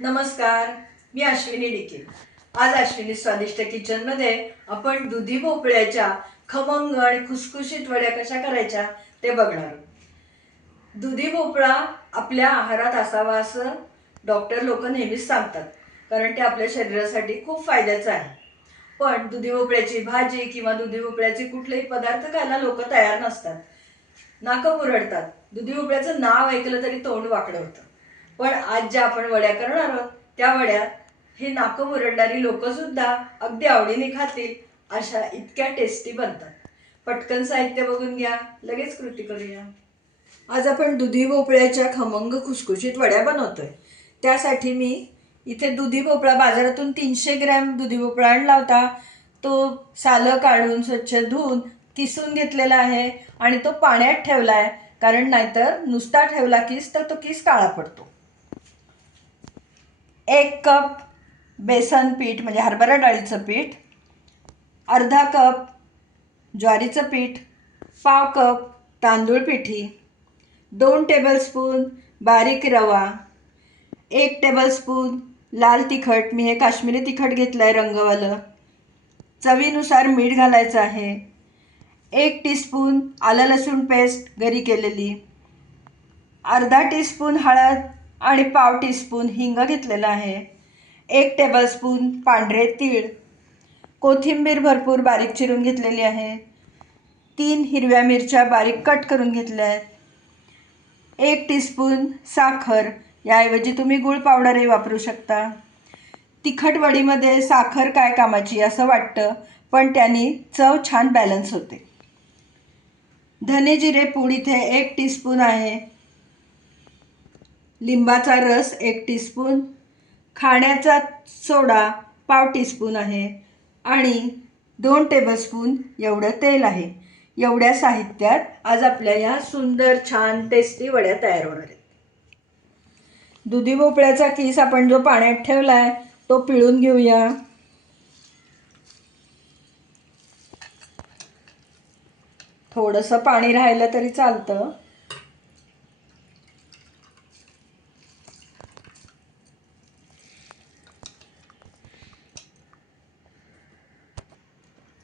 नमस्कार, मी अश्विनी डिके. आज अश्विनी स्वादिष्ट किचनमध्ये आपण दुधी भोपळ्याच्या खमंग आणि खुसखुशीत वड्या कशा करायच्या ते बघणार आहोत. दुधी भोपळा आपल्या आहारात असावा असं डॉक्टर लोक नेहमीच सांगतात, कारण ते आपल्या शरीरासाठी खूप फायद्याचं आहे. पण दुधी भोपळ्याची भाजी किंवा दुधी भोपळ्याचे कुठलेही पदार्थ खायला लोक तयार नसतात. नाकं मुरडतात. दुधी भोपळ्याचं नाव ऐकलं तरी तोंड वाकडं होतं. पण आज ज्या आपण वड्या करणार आहोत त्या वड्या हे नाकं मुरडणारी लोक सुद्धा अगदी आवडीने खातील अशा इतक्या टेस्टी बनतात. पटकन साहित्य बघून घ्या, लगेच कृती करूया. आज आपण दुधी भोपळ्याच्या खमंग खुसखुशीत वड्या बनवतोय. त्यासाठी मी इथे दुधी भोपळा बाजारातून 300 ग्रॅम दुधी भोपळा आणला होता. तो सालं काढून स्वच्छ धुवून किसून घेतलेला आहे आणि तो पाण्यात ठेवला आहे, कारण नाहीतर नुसता ठेवला किस तर तो किस काळा पडतो. 1 कप बेसन पीठ म्हणजे हरभरा डाळीचं पीठ, अर्धा कप ज्वारीचं पीठ, पाव कप तांदूळ पिठी, 2 टेबलस्पून बारीक रवा, 1 टेबलस्पून लाल तिखट, मी हे काश्मीरी तिखट घेतलं आहे रंगवालं, चवीनुसार मीठ घालायचं आहे, 1 टीस्पून आलं लसूण पेस्ट घरी केलेली, अर्धा टीस्पून हळद आणि पाव टीस्पून हिंग घेतलेला आहे, 1 टेबलस्पून पांढरे तीळ, कोथिंबीर भरपूर बारीक चिरून घेतलेली आहे, 3 हिरव्या मिरच्या बारीक कट करून घेतल्या आहेत, 1 टीस्पून साखर, याऐवजी तुम्ही गूळ पावडरही वापरू शकता. तिखट वडीमध्ये साखर काय कामाची असं वाटतं, पण त्याने चव छान बॅलन्स होते. धने जिरे पूड इथे 1 टीस्पून आहे, लिंबाचा रस 1 टीस्पून, खाण्याचा सोडा पाव टीस्पून आहे आणि 2 टेबलस्पून एवढं तेल आहे. एवढ्या साहित्यात आज आपल्या या सुंदर छान टेस्टी वड्या तयार होणार आहेत. दुधी भोपळ्याचा किस आपण जो पाण्यात ठेवला आहे तो पिळून घेऊया. थोडंसं पाणी राहिलं तरी चालतं.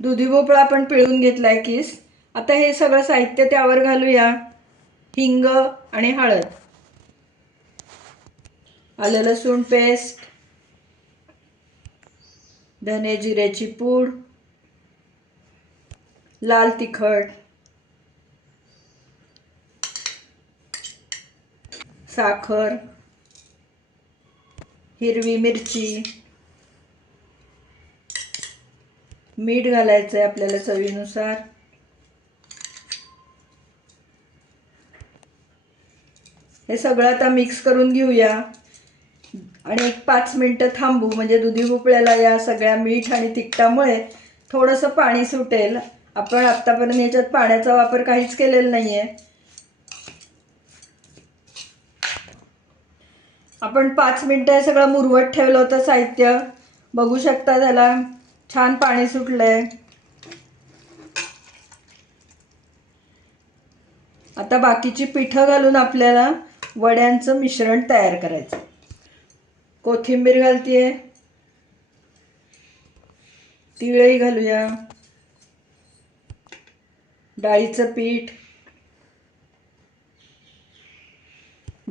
दुधी भोपळा आपण पिळून घेतलाय किस. आता हे सगळं साहित्य त्यावर घालूया. हिंग आणि हळद, आलं लसूण पेस्ट, धने जिऱ्याची पूड, लाल तिखट, साखर, हिरवी मिरची, मीठ घालायचं आहे आपल्याला चवीनुसार. हे सगळं आता मिक्स करून घेऊया आणि 5 मिनटं थांबू, म्हणजे दुधी भोपळ्याला या सगळ्या मीठ आणि तिखटामुळे थोडंसं पाणी सुटेल. आपण आत्तापर्यंत याच्यात पाण्याचा वापर काहीच केलेला नाही आहे. आपण 5 मिनटं हे सगळं मुरवत ठेवलं होतं साहित्य. बघू शकता त्याला छान पाणी सुटलंय. आता बाकीची पिठं घालून आपल्याला वड्यांचं मिश्रण तयार करायचं. कोथिंबीर घालतीये, तीळही घालूया, डाळीचं पीठ,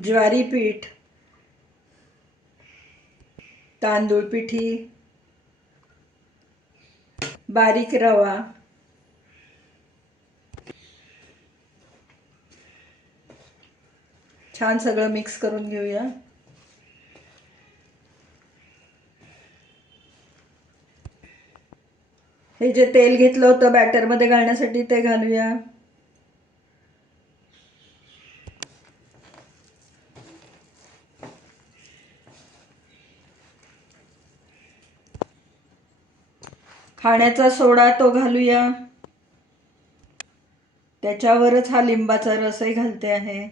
ज्वारी पीठ, तांदूळ पिठी, बारीक रवा, छान सगळं मिक्स करून घेऊया. हे जे तेल घेतलं होतं बॅटरमध्ये घालण्यासाठी ते घालूया. खाण्याचा सोडा तो घालूया. त्याच्यावरच हा लिंबाचा रसही घालते आहे.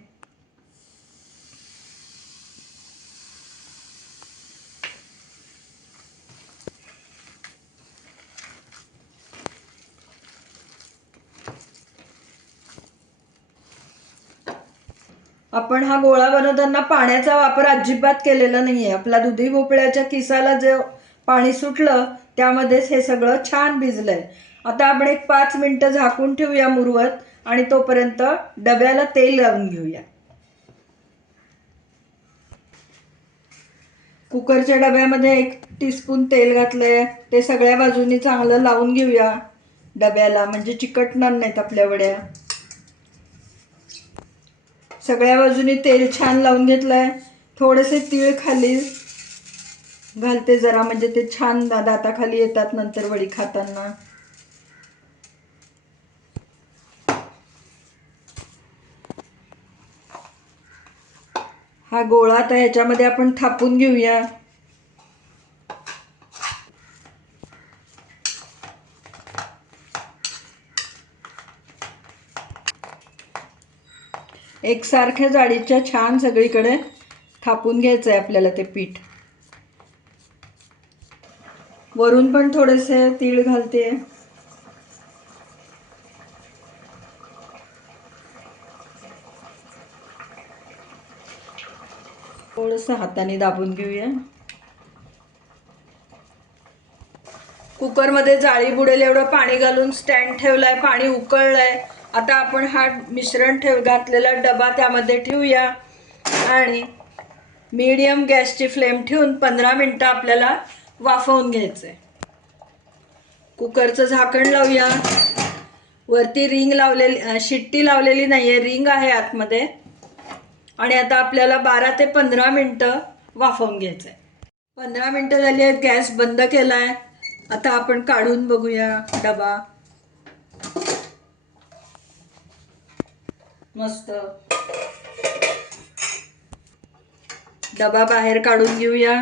आपण हा गोळा बनवताना पाण्याचा वापर अजिबात केलेला नाहीये. आपला दुधी भोपळ्याच्या किसाला जे पाणी सुटलं त्यामध्येच हे सगळं छान भिजलंय. आता आपण एक 5 मिनिटं झाकून ठेवूया मुरवत, आणि तोपर्यंत डब्याला तेल लावून घेऊया. कुकरच्या डब्यामध्ये 1 टीस्पून तेल घातलंय. ते सगळ्या बाजूनी चांगलं लावून घेऊया डब्याला, म्हणजे चिकटणार नाहीत आपल्या वड्या. सगळ्या बाजूनी तेल छान लावून घेतलंय. थोडेसे तीळ खाली घालते जरा, म्हणजे ते छान दाताखाली येतात नंतर वडी खाताना. हा गोळा आता ह्याच्यामध्ये आपण थापून घेऊया. एकसारख्या जाडीच्या छान सगळीकडे थापून घ्यायचं आहे आपल्याला ते पीठ. वरून पण थोडेसे तीळ घालते. थोडंसं हाताने दाबून घेऊया. कुकरमध्ये जाळी बुडेल एवढं पाणी घालून स्टँड ठेवलाय. पाणी उकळलंय. आता आपण हा मिश्रण घातलेला डबा त्यामध्ये ठेवूया आणि मीडियम गॅसची फ्लेम ठेवून 15 मिनिटं आपल्याला वाफवून घ्यायचंय. कुकरचं झाकण लावूया. वरती रिंग लावलेली, शिट्टी लावलेली नाहीये, रिंग आहे आतमध्ये. आणि आता आपल्याला 12 ते 15 मिनिटं वाफवून घ्यायचंय. 15 मिनिटं झाली आहेत. गॅस बंद केलाय. आता आपण काढून बघूया डबा. मस्त डबा बाहेर काढून घेऊया.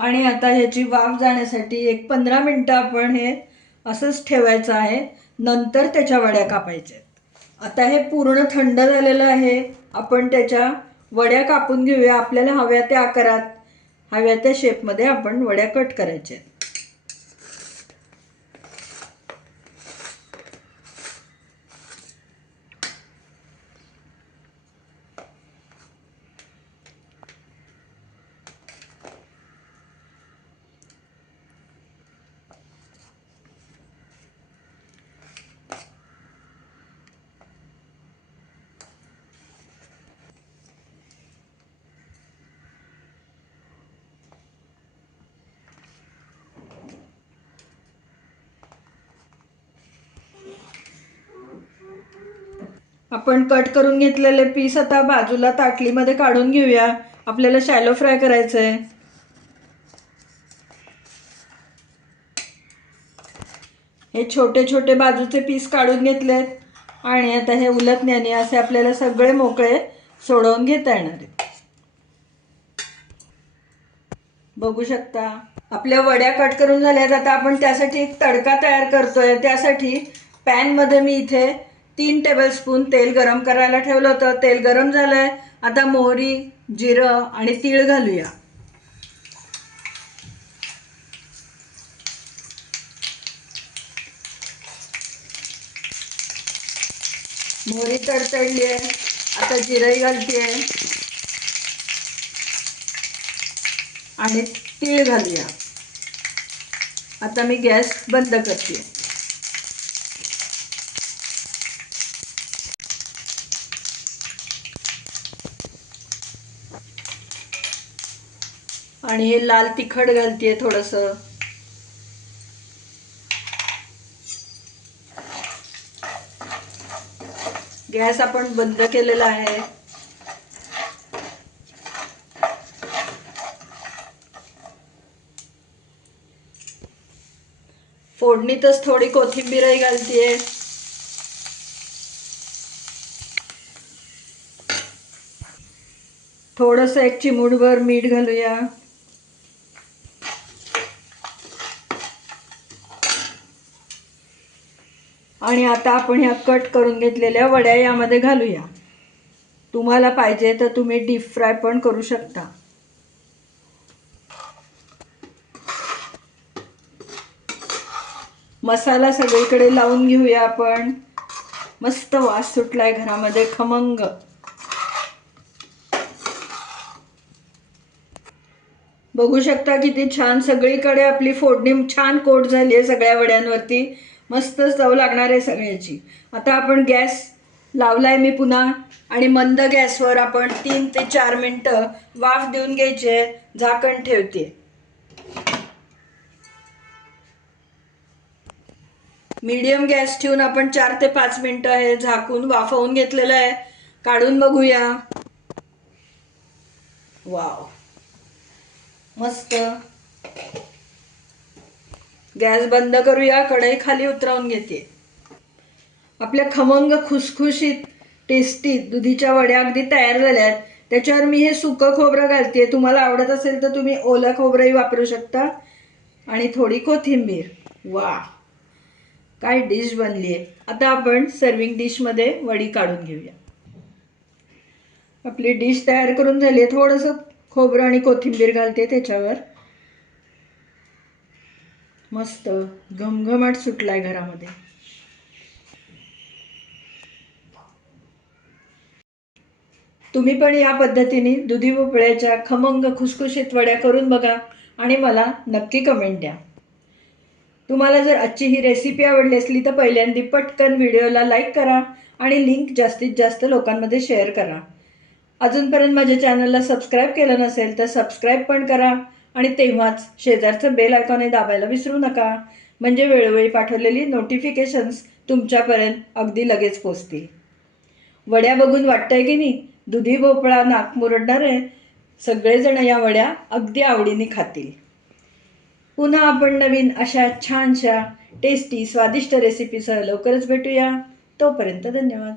आणि आता ह्याची वाफ जाण्यासाठी एक 15 मिनिटं आपण हे असंच ठेवायचं आहे. नंतर त्याच्या वड्या कापायच्या. आता हे पूर्ण थंड झालेलं आहे. आपण त्याच्या वड्या कापून घेऊया. आपल्याला हव्या त्या आकारात, हव्या त्या शेपमध्ये आपण वड्या कट करायच्या. आपण कट करून घेतलेले पीस आता बाजूला ताटलीमध्ये काढून घेऊया. आपल्याला शॅलो फ्राय करायचं आहे. हे छोटे छोटे बाजूचे पीस काढून घेतलेत आणि आता हे उलटण्याने असे आपल्याला सगळे मोकळे सोडवून घेता येणार आहेत. बघू शकता आपल्या वड्या कट करून झाल्यात. आता आपण त्यासाठी एक तडका तयार करतोय. त्यासाठी पॅनमध्ये मी इथे 3 टेबलस्पून तेल गरम करायला ठेवलं होतं. तेल गरम झालंय. आता मोहरी, जिरं आणि तीळ घालूया. मोहरी तडतडली आहे. आता जिरंही घालतेय आणि तीळ घालूया. आता मी गॅस बंद करते. आणि हे लाल तिखट घालतेय थोडंसं. गॅस आपण बंद केलेला आहे. फोडणीतच थोडी कोथिंबीरही घालतेय. थोडंसं 1 चिमूटभर मीठ घालूया. आणि आता आपण ह्या कट करून घेतलेल्या वड्या यामध्ये घालूया. तुम्हाला पाहिजे तर तुम्ही डीप फ्राय पण करू शकता. मसाला सगळीकडे लावून घेऊया आपण. मस्त वास सुटलाय घरामध्ये खमंग. बघू शकता किती छान सगळीकडे आपली फोडणी छान कोट झाली आहे सगळ्या वड्यांवरती. मस्त चव लागणार आहे सगळ्याची. आता आपण गॅस लावलाय मी पुन्हा आणि मंद गॅसवर आपण 3 ते 4 मिनटं वाफ देऊन घ्यायचे. झाकण ठेवते. मीडियम गॅस ठेवून आपण 4 ते 5 मिनटं हे झाकून वाफवून घेतलेलं आहे. काढून बघूया. वाव, मस्त. गॅस बंद करूया. कढई खाली उतरवून घेते. आपल्या खमंग खुसखुशीत टेस्टी दुधीच्या वड्या अगदी तयार झाल्या आहेत. त्याच्यावर मी हे सुकं खोबरं घालते. तुम्हाला आवडत असेल तर तुम्ही ओलं खोबरंही वापरू शकता. आणि थोडी कोथिंबीर. वा, काय डिश बनली आहे. आता आपण सर्विंग डिशमध्ये वडी काढून घेऊया. आपली डिश तयार करून झाली आहे. थोडंसं खोबरं आणि कोथिंबीर घालते त्याच्यावर. मस्त घमघमाट सुटलाय घरामध्ये. तुम्ही पण या पद्धतीने दुधी भोपळ्याच्या खमंग खुसखुशीत वड्या करून बघा आणि मला नक्की कमेंट द्या. तुम्हाला जर आजची ही रेसिपी आवडली असली तर पहिल्यांदा पटकन व्हिडिओला लाईक करा आणि लिंक जास्तीत जास्त लोकांमध्ये शेअर करा. अजूनपर्यंत माझ्या चॅनलला सबस्क्राईब केलं नसेल तर सबस्क्राईब पण करा आणि तेव्हाच शेजारचं बेल आयकॉन दाबायला विसरू नका. म्हणजे वेळोवेळी पाठवलेली नोटिफिकेशन्स तुमच्यापर्यंत अगदी लगेच पोचतील. वड्या बघून वाटतंय की नाही दुधी भोपळा नाक मुरडणार आहे. सगळेजण या वड्या अगदी आवडीने खातील. पुन्हा आपण नवीन अशा छानशा टेस्टी स्वादिष्ट रेसिपीसह लवकरच भेटूया. तोपर्यंत धन्यवाद.